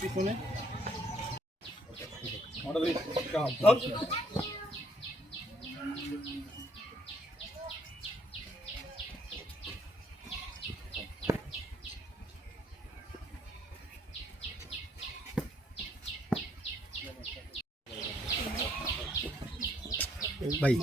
পিছনে ভাই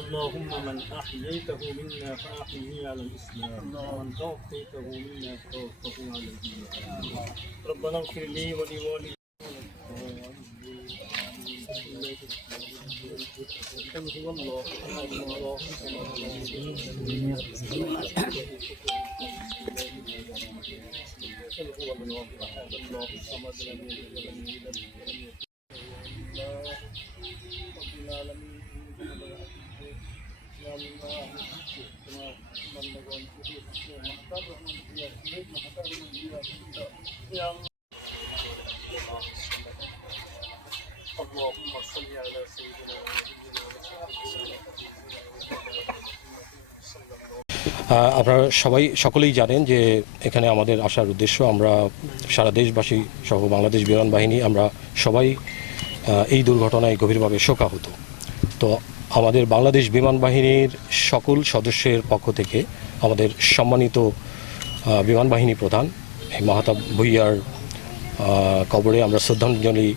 اللهم من أحييته منا فأحيه على الإسلام ومن توفيته منا فوفه على الإيمان ربنا اغفر لي ولوالدي اللهم صل على سيدنا আপনারা সকলেই জানেন যে এখানে আমাদের আসার উদ্দেশ্য আমরা সারা দেশবাসী সহ বাংলাদেশ বিমান বাহিনী আমরা সবাই এই দুর্ঘটনায় গভীরভাবে শোকাহত। তো আমাদের বাংলাদেশ বিমান বাহিনীর সকল সদস্যের পক্ষ থেকে আমাদের সম্মানিত বিমান বাহিনী প্রধান মাহতাব ভুঁইয়ার কবরে আমরা শ্রদ্ধাঞ্জলি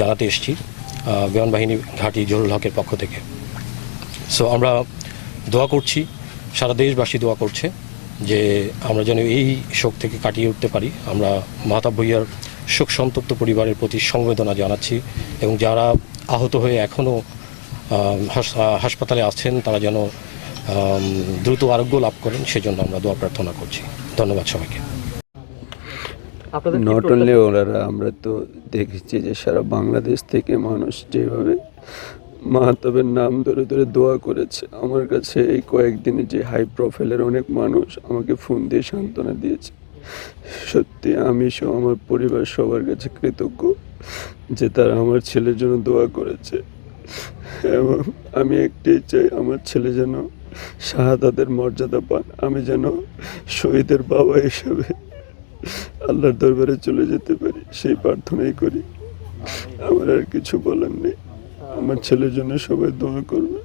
জানাতে এসেছি বিমান বাহিনী ঘাঁটি জহুরুল হকের পক্ষ থেকে। সো আমরা দোয়া করছি, সারা দেশবাসী দোয়া করছে যে আমরা যেন এই শোক থেকে কাটিয়ে উঠতে পারি। আমরা মাহতাব ভুঁইয়ার শোক সন্তপ্ত পরিবারের প্রতি সমবেদনা জানাচ্ছি এবং যারা আহত হয়ে এখনও হাসপাতালে আছেন তারা যেন দ্রুত আরোগ্য লাভ করেন সেজন্য আমরা দোয়া প্রার্থনা করছি। ধন্যবাদ সবাইকে। নট অনলি ওনারা, আমরা তো দেখেছি যে সারা বাংলাদেশ থেকে মানুষ যেভাবে মাহতাবের নাম ধরে ধরে দোয়া করেছে। আমার কাছে এই কয়েকদিনে যে হাই প্রোফাইলের অনেক মানুষ আমাকে ফোন দিয়ে সান্ত্বনা দিয়েছে। সত্যি আমি সহ আমার পরিবার সবার কাছে কৃতজ্ঞ যে তারা আমার ছেলের জন্য দোয়া করেছে এবং আমি একটাই চাই আমার ছেলে যেন শাহাদাতের মর্যাদা পান। আমি যেন শহীদের বাবা হিসেবে আল্লাহর দরবারে চলে যেতে পারি, সেই প্রার্থনাই করি। আমার আর কিছু বলার নেই। আমার ছেলের জন্য সবাই দোয়া করবে।